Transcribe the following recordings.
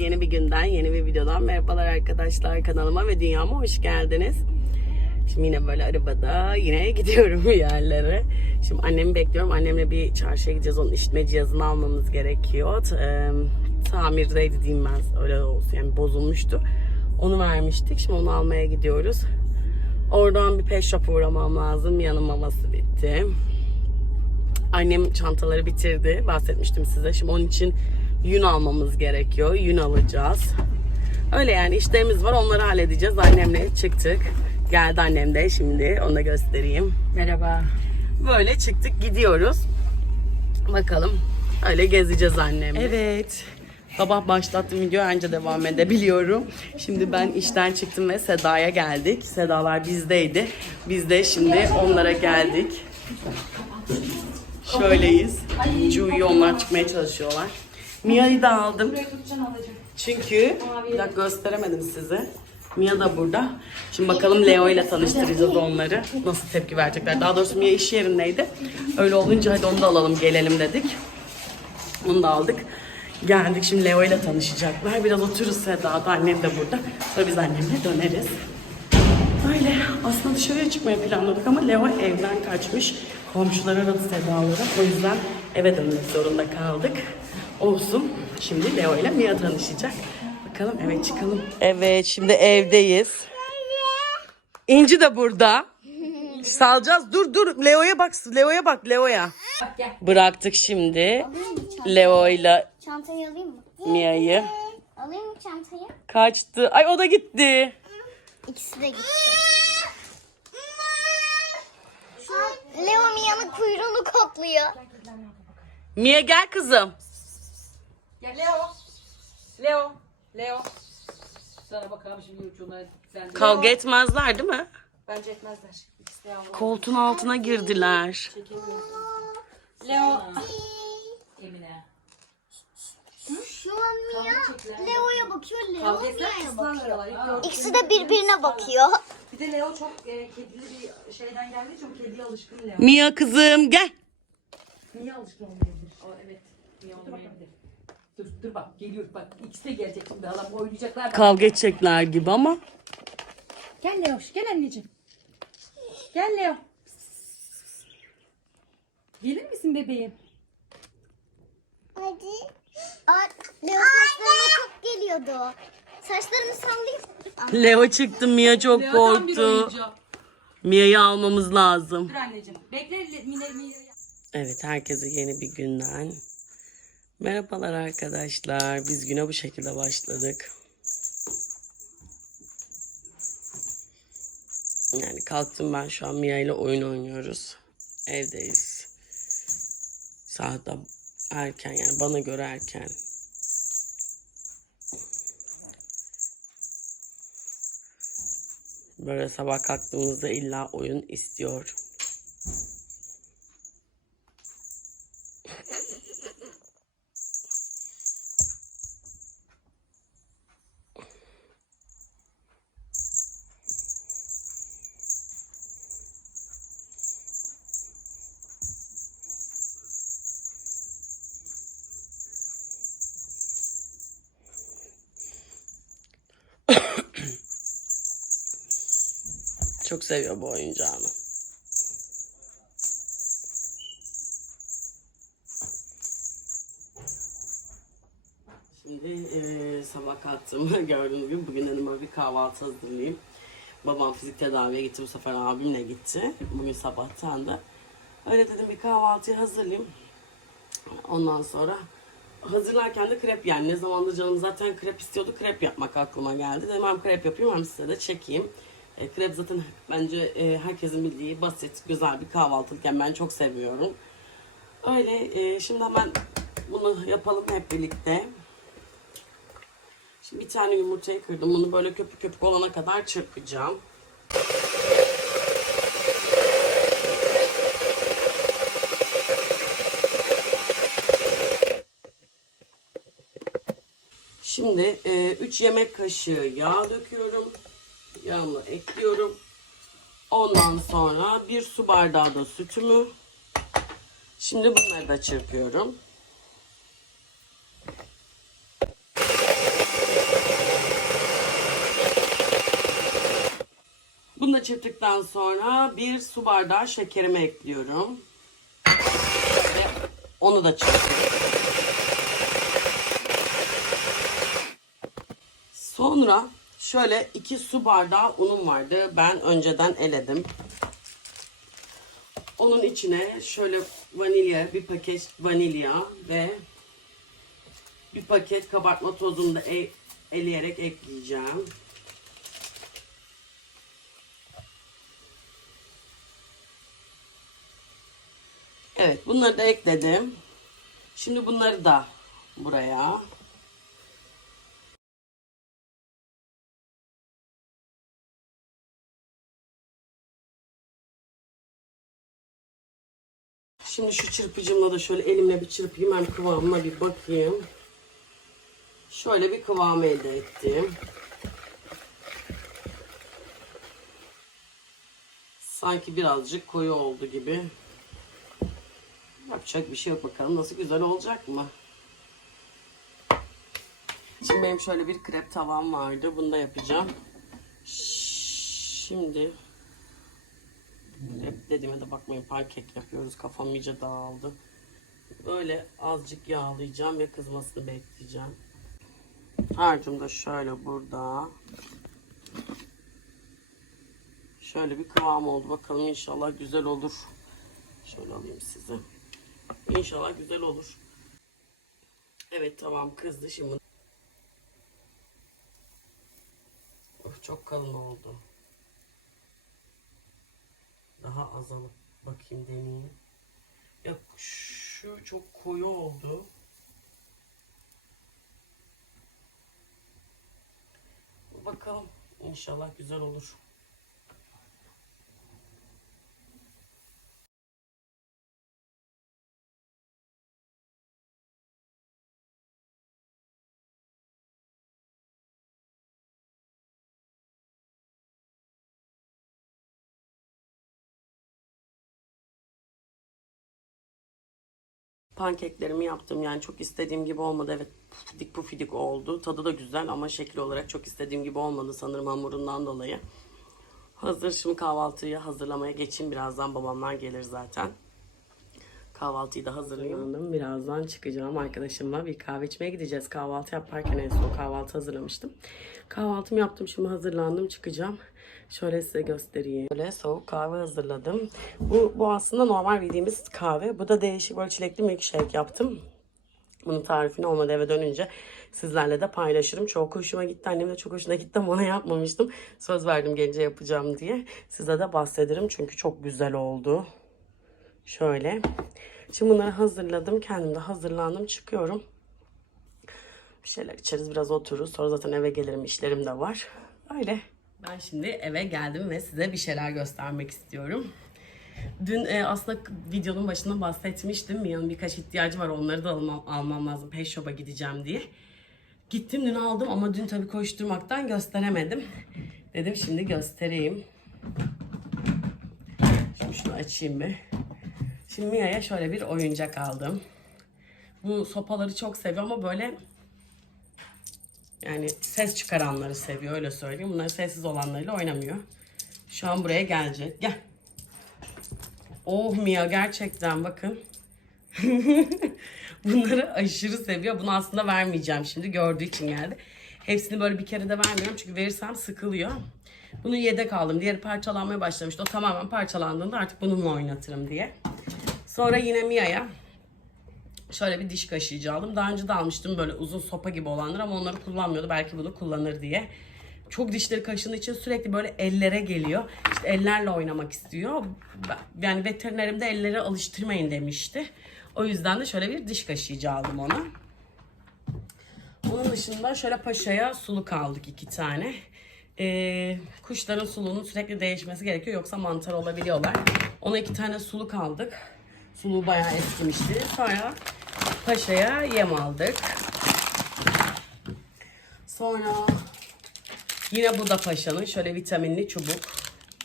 Yeni bir günden, yeni bir videodan merhabalar arkadaşlar kanalıma ve dünyama hoş geldiniz. Şimdi yine böyle arabada yine gidiyorum bir yerlere. Şimdi annemi bekliyorum. Annemle bir çarşıya gideceğiz. Onun işitme cihazını almamız gerekiyor. Tamirdeydi diyeyim ben. Öyle olsun yani bozulmuştu. Onu vermiştik. Şimdi onu almaya gidiyoruz. Oradan bir pet shop'a uğramam lazım. Yanım maması bitti. Annem çantaları bitirdi. Bahsetmiştim size. Şimdi onun için yün almamız gerekiyor. Yün alacağız. Öyle yani işlerimiz var. Onları halledeceğiz. Annemle çıktık. Geldi annem de şimdi. Onu da göstereyim. Merhaba. Böyle çıktık gidiyoruz. Bakalım. Öyle gezeceğiz annemle. Evet. Sabah başlattığım video önce devam edebiliyorum. Şimdi ben işten çıktım ve Seda'ya geldik. Sedalar bizdeydi. Biz de şimdi onlara geldik. Şöyleyiz. Cu'yu onlar çıkmaya çalışıyorlar. Mia'yı da aldım. Çünkü bir dakika gösteremedim size. Mia da burada. Şimdi bakalım Leo ile tanıştıracağız onları. Nasıl tepki verecekler. Daha doğrusu Mia iş yerindeydi. Öyle olunca hadi onu da alalım gelelim dedik. Onu da aldık. Geldik şimdi Leo ile tanışacaklar. Biraz otururuz Seda'da. Annem de burada. Sonra biz annemle döneriz. Öyle aslında dışarıya çıkmayı planladık ama Leo evden kaçmış. Komşular aradı Seda'ları. O yüzden eve dönmek zorunda kaldık. Olsun. Şimdi Leo ile Mia tanışacak. Bakalım eve çıkalım. Evet şimdi evdeyiz. İnci de burada. Salacağız. Dur dur. Leo'ya bak. Leo'ya bak. Leo'ya. Bıraktık şimdi. Leo ile Çantayı alayım mı? Mia'yı. Alayım mı çantayı? Kaçtı. Ay o da gitti. İkisi de gitti. Şu an Leo Mia'nın kuyruğunu kokluyor. Mia gel kızım. Gel Leo. Leo. Leo. Sana bakalım şimdi uçuna sen de. Kavga etmezler değil mi? Bence etmezler. İkisi de yavru. Koltuğun altına girdiler. Leo. Emine. Şu an Mia Leo'ya bakıyor, Leo Kavga Mia'ya bakıyor. kıskanıyorlar. İlk gördükleri İkisi de birbirine bakıyor. Bir de Leo çok e, kedili bir şeyden geldiği için kediye alışkın Leo. Mia kızım gel. Niye alışkın olmayabilir? O, evet. Niye olmayabilir? Dur dur bak geliyor bak ikisi de gelecek şimdi halam oynayacaklar. Bak. Kavga edecekler gibi ama. Gel Leo gel anneciğim. Gel Leo. Gelir misin bebeğim? Hadi. Aa, Leo saçlarına çok geliyordu. Saçlarımı sallayayım. Leo çıktı Mia çok korktu. Mia'yı almamız lazım. Dur anneciğim. Bekle Mine Mine. Evet herkese yeni bir günden. Merhabalar arkadaşlar. Biz güne bu şekilde başladık. Yani kalktım ben şu an Mia ile oyun oynuyoruz. Evdeyiz. Saat da erken yani bana göre erken. Böyle sabah kalktığımızda illa oyun istiyor. Seviyor bu oyuncağını. Şimdi eee, sabah kalktığımı gördüğünüz gibi bugün hanıma bir kahvaltı hazırlayayım. Babam fizik tedaviye gitti bu sefer abimle gitti. Bugün sabahtan da. Öyle dedim bir kahvaltıyı hazırlayayım. Ondan sonra hazırlarken de krep yani ne zamandır canım zaten krep istiyordu. Krep yapmak aklıma geldi. Dedim hem krep yapayım hem size de çekeyim. E, krep zaten bence e, herkesin bildiği basit, güzel bir kahvaltılık. Yani ben çok seviyorum. Öyle e, şimdi hemen bunu yapalım hep birlikte. Şimdi bir tane yumurtayı kırdım. Bunu böyle köpük köpük olana kadar çırpacağım. Şimdi 3 yemek kaşığı yağ döküyorum. Yağımı ekliyorum. Ondan sonra bir su bardağı da sütümü. Şimdi bunları da çırpıyorum. Bunu da çırptıktan sonra bir su bardağı şekerimi ekliyorum. Ve onu da çırpıyorum. Sonra şöyle iki su bardağı unum vardı. Ben önceden eledim. Onun içine şöyle vanilya, bir paket vanilya ve bir paket kabartma tozunu da e- eleyerek ekleyeceğim. Evet bunları da ekledim. Şimdi bunları da buraya. Şimdi şu çırpıcımla da şöyle elimle bir çırpayım hem kıvamına bir bakayım. Şöyle bir kıvam elde ettim. Sanki birazcık koyu oldu gibi. Yapacak bir şey yok bakalım nasıl güzel olacak mı? Şimdi benim şöyle bir krep tavam vardı. Bunu da yapacağım. Şimdi hep dediğime de bakmayın pankek yapıyoruz. Kafam iyice dağıldı. Böyle azıcık yağlayacağım ve kızmasını bekleyeceğim. Harcım da şöyle burada. Şöyle bir kıvam oldu. Bakalım inşallah güzel olur. Şöyle alayım size. İnşallah güzel olur. Evet tamam kızdı şimdi. Of çok kalın oldu. Daha azalıp bakayım deneyeyim. Ya şu çok koyu oldu. Bakalım inşallah güzel olur. Pankeklerimi yaptım yani çok istediğim gibi olmadı. Evet pufidik pufidik oldu. Tadı da güzel ama şekil olarak çok istediğim gibi olmadı sanırım hamurundan dolayı. Hazır şimdi kahvaltıyı hazırlamaya geçeyim. Birazdan babamlar gelir zaten. Kahvaltıyı da hazırlayalım. Birazdan çıkacağım arkadaşımla bir kahve içmeye gideceğiz. Kahvaltı yaparken en son kahvaltı hazırlamıştım. Kahvaltımı yaptım şimdi hazırlandım çıkacağım. Şöyle size göstereyim. Böyle soğuk kahve hazırladım. Bu, bu aslında normal bildiğimiz kahve. Bu da değişik böyle çilekli milkshake yaptım. Bunun tarifini olmadı eve dönünce sizlerle de paylaşırım. Çok hoşuma gitti. Annem de çok hoşuna gitti ama ona yapmamıştım. Söz verdim gelince yapacağım diye. Size de bahsederim çünkü çok güzel oldu. Şöyle. Şimdi bunları hazırladım. Kendim de hazırlandım. Çıkıyorum. Bir şeyler içeriz biraz otururuz. Sonra zaten eve gelirim. işlerim de var. Öyle. Ben şimdi eve geldim ve size bir şeyler göstermek istiyorum. Dün e, aslında videonun başında bahsetmiştim. Mia'nın birkaç ihtiyacı var. Onları da almam, almam lazım. Pet shop'a gideceğim diye. Gittim dün aldım ama dün tabii koşturmaktan gösteremedim. Dedim şimdi göstereyim. Şimdi şunu açayım bir. Şimdi Mia'ya şöyle bir oyuncak aldım. Bu sopaları çok seviyor ama böyle yani ses çıkaranları seviyor öyle söyleyeyim. Bunlar sessiz olanlarıyla oynamıyor. Şu an buraya gelecek. Gel. Oh Mia gerçekten bakın. Bunları aşırı seviyor. Bunu aslında vermeyeceğim şimdi. Gördüğü için geldi. Hepsini böyle bir kere de vermiyorum. Çünkü verirsem sıkılıyor. Bunu yedek aldım. Diğeri parçalanmaya başlamıştı. O tamamen parçalandığında artık bununla oynatırım diye. Sonra yine Mia'ya şöyle bir diş kaşıyıcı aldım. Daha önce de almıştım böyle uzun sopa gibi olanlar ama onları kullanmıyordu. Belki bunu kullanır diye. Çok dişleri kaşındığı için sürekli böyle ellere geliyor. İşte ellerle oynamak istiyor. Yani veterinerim de elleri alıştırmayın demişti. O yüzden de şöyle bir diş kaşıyıcı aldım ona. Onun dışında şöyle paşaya suluk aldık iki tane. Ee, kuşların suluğunun sürekli değişmesi gerekiyor yoksa mantar olabiliyorlar. Ona iki tane suluk aldık. Suluğu bayağı eskimişti. Sonra paşaya yem aldık. Sonra yine bu da paşanın şöyle vitaminli çubuk.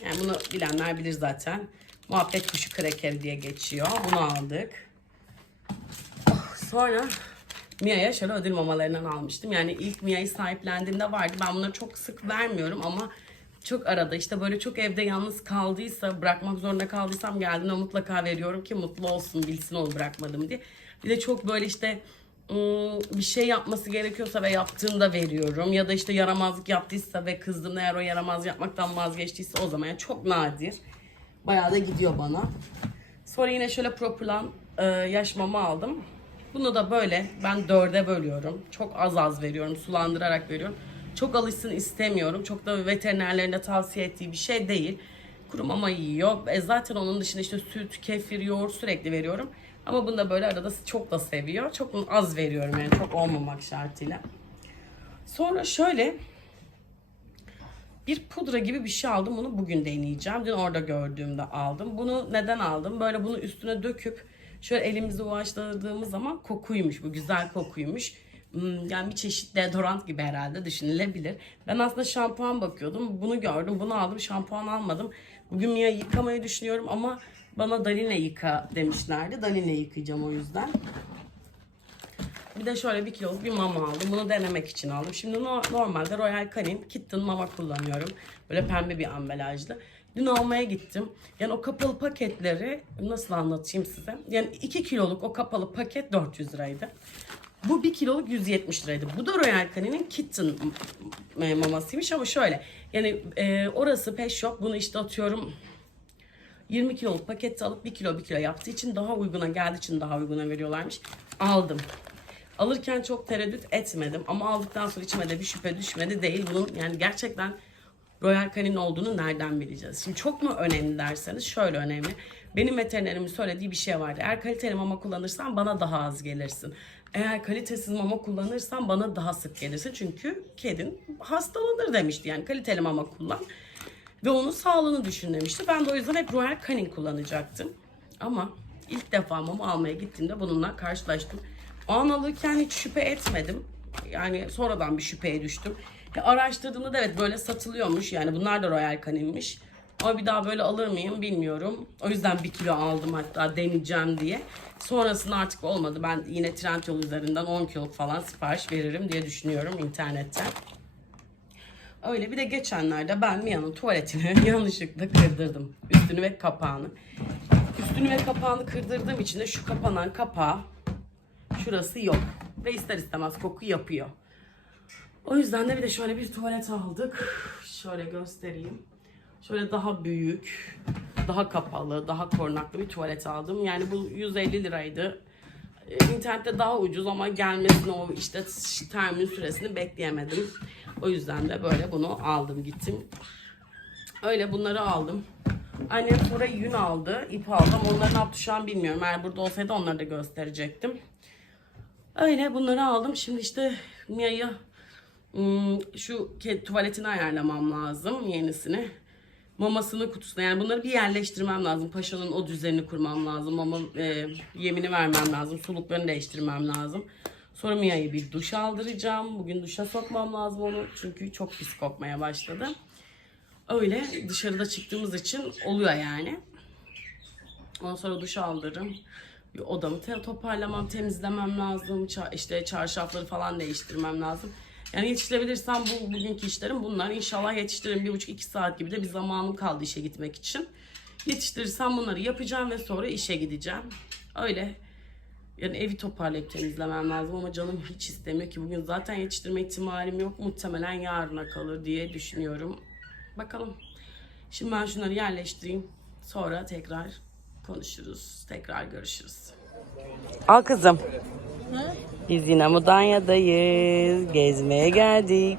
Yani bunu bilenler bilir zaten. Muhabbet kuşu krekeri diye geçiyor. Bunu aldık. Sonra Mia'ya şöyle ödül mamalarından almıştım. Yani ilk Mia'yı sahiplendiğimde vardı. Ben bunları çok sık vermiyorum ama çok arada işte böyle çok evde yalnız kaldıysa bırakmak zorunda kaldıysam geldiğinde mutlaka veriyorum ki mutlu olsun bilsin onu bırakmadım diye. Bir de çok böyle işte bir şey yapması gerekiyorsa ve yaptığında veriyorum. Ya da işte yaramazlık yaptıysa ve kızdım eğer o yaramaz yapmaktan vazgeçtiyse o zaman yani çok nadir. Bayağı da gidiyor bana. Sonra yine şöyle Proplan e, yaş mama aldım. Bunu da böyle ben dörde bölüyorum. Çok az az veriyorum. Sulandırarak veriyorum. Çok alışsın istemiyorum. Çok da veterinerlerin tavsiye ettiği bir şey değil. Kuru mama yiyor. E zaten onun dışında işte süt, kefir, yoğurt sürekli veriyorum. Ama bunu da böyle arada çok da seviyor. Çok az veriyorum yani çok olmamak şartıyla. Sonra şöyle bir pudra gibi bir şey aldım. Bunu bugün deneyeceğim. Dün orada gördüğümde aldım. Bunu neden aldım? Böyle bunu üstüne döküp şöyle elimizi ulaştırdığımız zaman kokuymuş. Bu güzel kokuymuş. Hmm, Yani bir çeşit deodorant gibi herhalde düşünülebilir. Ben aslında şampuan bakıyordum. Bunu gördüm. Bunu aldım. Şampuan almadım. Bugün Mia yıkamayı düşünüyorum ama bana Daline yıka demişlerdi. Daline yıkayacağım o yüzden. Bir de şöyle bir kiloluk bir mama aldım. Bunu denemek için aldım. Şimdi no- normalde Royal Canin Kitten mama kullanıyorum. Böyle pembe bir ambalajlı. Dün almaya gittim. Yani o kapalı paketleri nasıl anlatayım size? Yani 2 kiloluk o kapalı paket 400 liraydı. Bu 1 kiloluk 170 liraydı. Bu da Royal Canin'in Kitten m- mamasıymış ama şöyle. Yani e, orası Pet Shop. Bunu işte atıyorum 20 kiloluk pakette alıp 1 kilo 1 kilo yaptığı için daha uyguna geldiği için daha uyguna veriyorlarmış. Aldım. Alırken çok tereddüt etmedim ama aldıktan sonra içime de bir şüphe düşmedi değil. Bunun yani gerçekten Royal Canin olduğunu nereden bileceğiz? Şimdi çok mu önemli derseniz şöyle önemli. Benim veterinerimin söylediği bir şey vardı. Eğer kaliteli mama kullanırsan bana daha az gelirsin. Eğer kalitesiz mama kullanırsan bana daha sık gelirsin. Çünkü kedin hastalanır demişti. Yani kaliteli mama kullan. Ve onun sağlığını düşün demişti. Ben de o yüzden hep Royal Canin kullanacaktım. Ama ilk defa mama almaya gittiğimde bununla karşılaştım. O an alırken hiç şüphe etmedim. Yani sonradan bir şüpheye düştüm. Ya araştırdığımda da evet böyle satılıyormuş. Yani bunlar da Royal Canin'miş. Ama bir daha böyle alır mıyım bilmiyorum. O yüzden bir kilo aldım hatta deneyeceğim diye. Sonrasında artık olmadı. Ben yine Trendyol üzerinden 10 kilo falan sipariş veririm diye düşünüyorum internetten. Öyle bir de geçenlerde ben Mia'nın tuvaletini yanlışlıkla kırdırdım. Üstünü ve kapağını. Üstünü ve kapağını kırdırdığım için de şu kapanan kapağı şurası yok. Ve ister istemez koku yapıyor. O yüzden de bir de şöyle bir tuvalet aldık. Şöyle göstereyim. Şöyle daha büyük, daha kapalı, daha korunaklı bir tuvalet aldım. Yani bu 150 liraydı. Ee, İnternette daha ucuz ama gelmesini o işte termin süresini bekleyemedim. O yüzden de böyle bunu aldım gittim. Öyle bunları aldım. Annem sonra yün aldı, ip aldım. Onları ne yaptı şu an bilmiyorum. Eğer burada olsaydı onları da gösterecektim. Öyle bunları aldım. Şimdi işte Mia'yı hmm, şu tuvaletini ayarlamam lazım yenisini. Mamasını kutusuna yani bunları bir yerleştirmem lazım. Paşa'nın o düzenini kurmam lazım. Mama e, yemini vermem lazım. Suluklarını değiştirmem lazım. Sonra Mia'yı bir duş aldıracağım. Bugün duşa sokmam lazım onu. Çünkü çok pis kokmaya başladı. Öyle dışarıda çıktığımız için oluyor yani. Ondan sonra duş aldırırım. Bir odamı toparlamam, temizlemem lazım. Ça- işte çarşafları falan değiştirmem lazım. Yani yetiştirebilirsem bu bugünkü işlerim bunlar. İnşallah yetiştiririm. Bir buçuk iki saat gibi de bir zamanım kaldı işe gitmek için. Yetiştirirsem bunları yapacağım ve sonra işe gideceğim. Öyle. Yani evi toparlayıp temizlemem lazım ama canım hiç istemiyor ki bugün zaten yetiştirme ihtimalim yok. Muhtemelen yarına kalır diye düşünüyorum. Bakalım. Şimdi ben şunları yerleştireyim. Sonra tekrar konuşuruz. Tekrar görüşürüz. Al kızım. Biz yine Mudanya'dayız. Gezmeye geldik.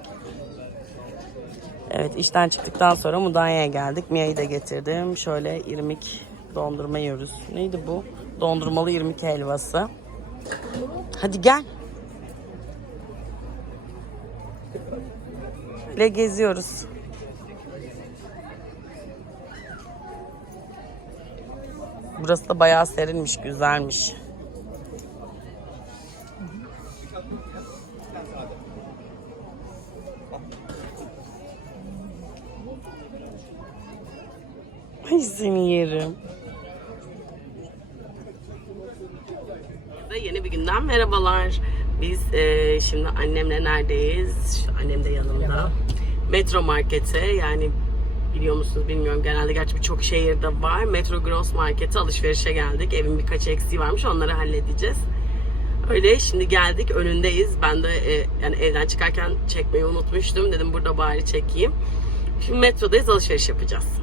Evet işten çıktıktan sonra Mudanya'ya geldik. Mia'yı da getirdim. Şöyle irmik dondurma yiyoruz. Neydi bu? Dondurmalı irmik helvası. Hadi gel. Ve geziyoruz. Burası da bayağı serinmiş, güzelmiş. Seni yerim. Yeni bir günden merhabalar. Biz e, şimdi annemle neredeyiz? Annem de yanımda. Metro Market'e yani biliyor musunuz bilmiyorum. Genelde gerçi birçok şehirde var. Metro Gross Market'e alışverişe geldik. Evin birkaç eksiği varmış. Onları halledeceğiz. Öyle şimdi geldik önündeyiz. Ben de e, yani evden çıkarken çekmeyi unutmuştum. Dedim burada bari çekeyim. Şimdi metrodayız alışveriş yapacağız.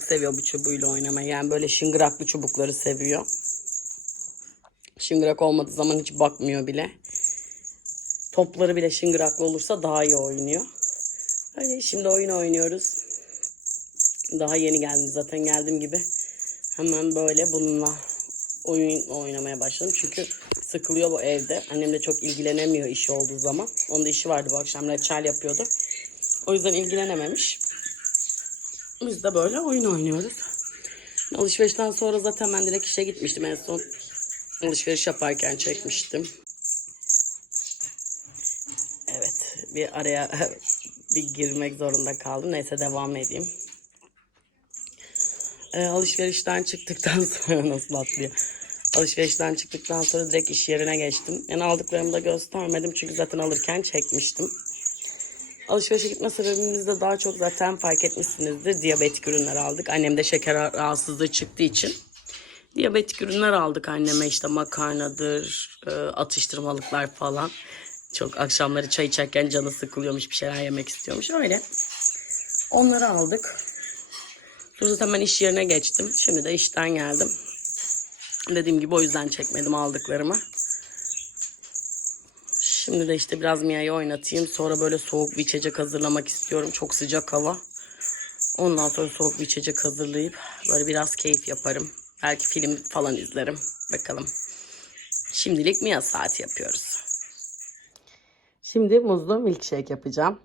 Çok seviyor bu çubuğuyla oynamayı. Yani böyle şıngıraklı çubukları seviyor. Şıngırak olmadığı zaman hiç bakmıyor bile. Topları bile şıngıraklı olursa daha iyi oynuyor. Öyle şimdi oyun oynuyoruz. Daha yeni geldim zaten geldiğim gibi. Hemen böyle bununla oyun oynamaya başladım. Çünkü sıkılıyor bu evde. Annem de çok ilgilenemiyor işi olduğu zaman. Onun da işi vardı bu akşam reçel yapıyordu. O yüzden ilgilenememiş. Biz de böyle oyun oynuyoruz. Alışverişten sonra zaten ben direkt işe gitmiştim en son. Alışveriş yaparken çekmiştim. Evet bir araya bir girmek zorunda kaldım. Neyse devam edeyim. Ee, alışverişten çıktıktan sonra nasıl atlıyor? Alışverişten çıktıktan sonra direkt iş yerine geçtim. Yani aldıklarımı da göstermedim çünkü zaten alırken çekmiştim. Alışverişe gitme sebebimiz de daha çok zaten fark etmişsinizdir. Diyabetik ürünler aldık. Annem de şeker rahatsızlığı çıktığı için. Diyabetik ürünler aldık anneme işte makarnadır, e, atıştırmalıklar falan. Çok akşamları çay içerken canı sıkılıyormuş bir şeyler yemek istiyormuş öyle. Onları aldık. Sonra zaten ben iş yerine geçtim. Şimdi de işten geldim. Dediğim gibi o yüzden çekmedim aldıklarımı. Şimdi de işte biraz Mia'yı oynatayım. Sonra böyle soğuk bir içecek hazırlamak istiyorum. Çok sıcak hava. Ondan sonra soğuk bir içecek hazırlayıp böyle biraz keyif yaparım. Belki film falan izlerim. Bakalım. Şimdilik Mia saati yapıyoruz. Şimdi muzlu milkshake yapacağım.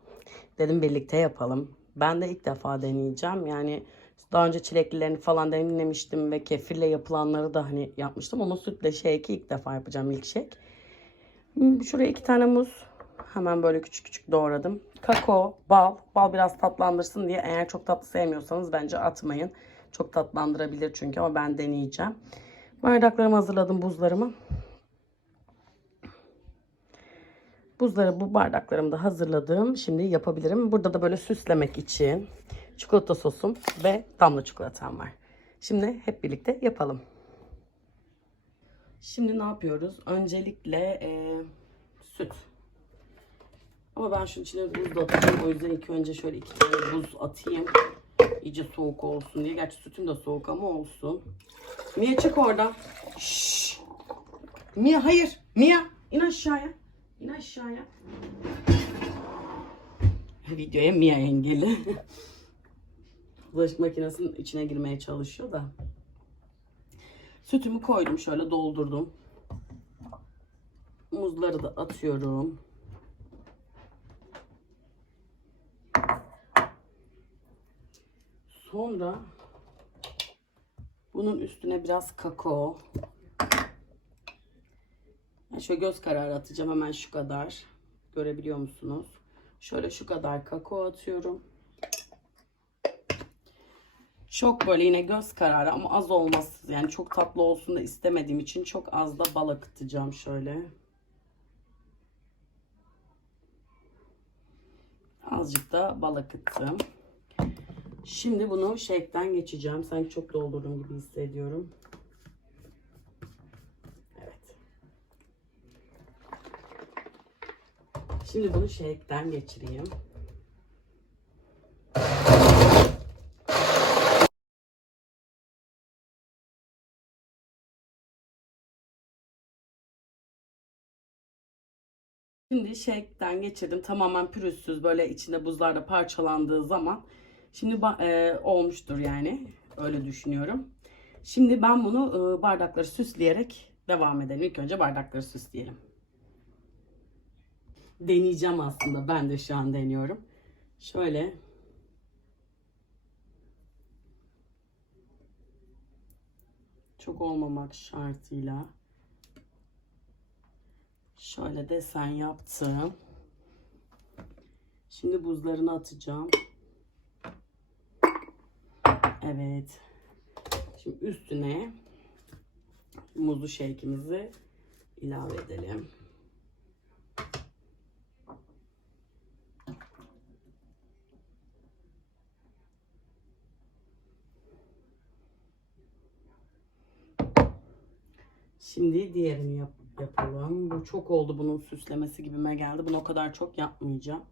Dedim birlikte yapalım. Ben de ilk defa deneyeceğim. Yani daha önce çileklilerini falan denemiştim ve kefirle yapılanları da hani yapmıştım ama sütle shake'i ilk defa yapacağım milkshake. Hmm, Şuraya iki tane muz hemen böyle küçük küçük doğradım. Kakao, bal. Bal biraz tatlandırsın diye eğer çok tatlı sevmiyorsanız bence atmayın. Çok tatlandırabilir çünkü ama ben deneyeceğim. Bardaklarımı hazırladım buzlarımı. Buzları bu bardaklarımı da hazırladım. Şimdi yapabilirim. Burada da böyle süslemek için çikolata sosum ve damla çikolatam var. Şimdi hep birlikte yapalım. Şimdi ne yapıyoruz? Öncelikle e, süt. Ama ben şunun içine buz da atacağım. O yüzden ilk önce şöyle iki tane buz atayım. İyice soğuk olsun diye. Gerçi sütün de soğuk ama olsun. Mia çık oradan. Şşş. Mia hayır. Mia in aşağıya. İn aşağıya. Videoya Mia engeli. Bulaşık makinesinin içine girmeye çalışıyor da. Sütümü koydum şöyle doldurdum. Muzları da atıyorum. Sonra bunun üstüne biraz kakao. Ben şöyle göz kararı atacağım hemen şu kadar. Görebiliyor musunuz? Şöyle şu kadar kakao atıyorum. Çok böyle yine göz kararı ama az olmaz. Yani çok tatlı olsun da istemediğim için çok az da bal akıtacağım şöyle. Azıcık da bal akıttım. Şimdi bunu shake'den geçeceğim. Sanki çok doldurdum gibi hissediyorum. Evet. Şimdi bunu shake'den geçireyim. Şimdi shake'den geçirdim. Tamamen pürüzsüz böyle içinde buzlarda parçalandığı zaman şimdi e, olmuştur yani. Öyle düşünüyorum. Şimdi ben bunu e, bardakları süsleyerek devam edelim. İlk önce bardakları süsleyelim. Deneyeceğim aslında. Ben de şu an deniyorum. Şöyle çok olmamak şartıyla şöyle desen yaptım. Şimdi buzlarını atacağım. Evet. Şimdi üstüne muzlu shake'imizi ilave edelim. Şimdi diğerini yap- yapalım. Bu çok oldu bunun süslemesi gibime geldi. Bunu o kadar çok yapmayacağım.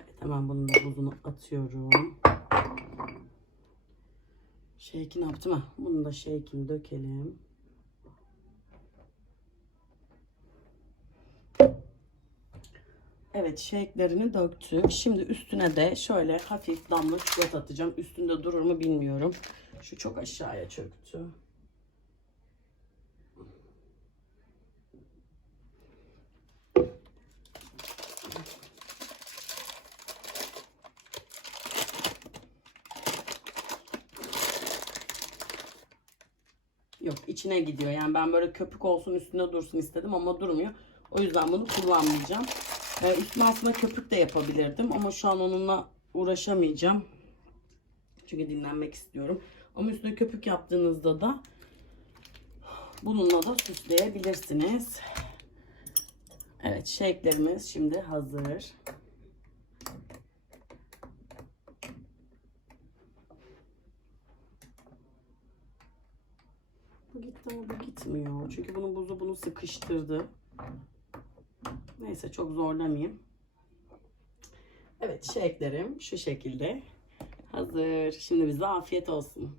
Evet, hemen bunun da buzunu atıyorum. Shake'ini yaptım ha. Bunu da shake'ini dökelim. Evet shake'lerini döktük. Şimdi üstüne de şöyle hafif damla çikolata atacağım. Üstünde durur mu bilmiyorum. Şu çok aşağıya çöktü. Yok içine gidiyor. Yani ben böyle köpük olsun üstünde dursun istedim ama durmuyor. O yüzden bunu kullanmayacağım. Ee, üstüne aslında köpük de yapabilirdim ama şu an onunla uğraşamayacağım. Çünkü dinlenmek istiyorum. Ama üstüne köpük yaptığınızda da bununla da süsleyebilirsiniz. Evet shake'lerimiz şimdi hazır. Bu gitti ama bu gitmiyor. Çünkü bunun buzu bunu sıkıştırdı. Neyse çok zorlamayayım. Evet shake'lerim şu şekilde hazır. Şimdi bize afiyet olsun.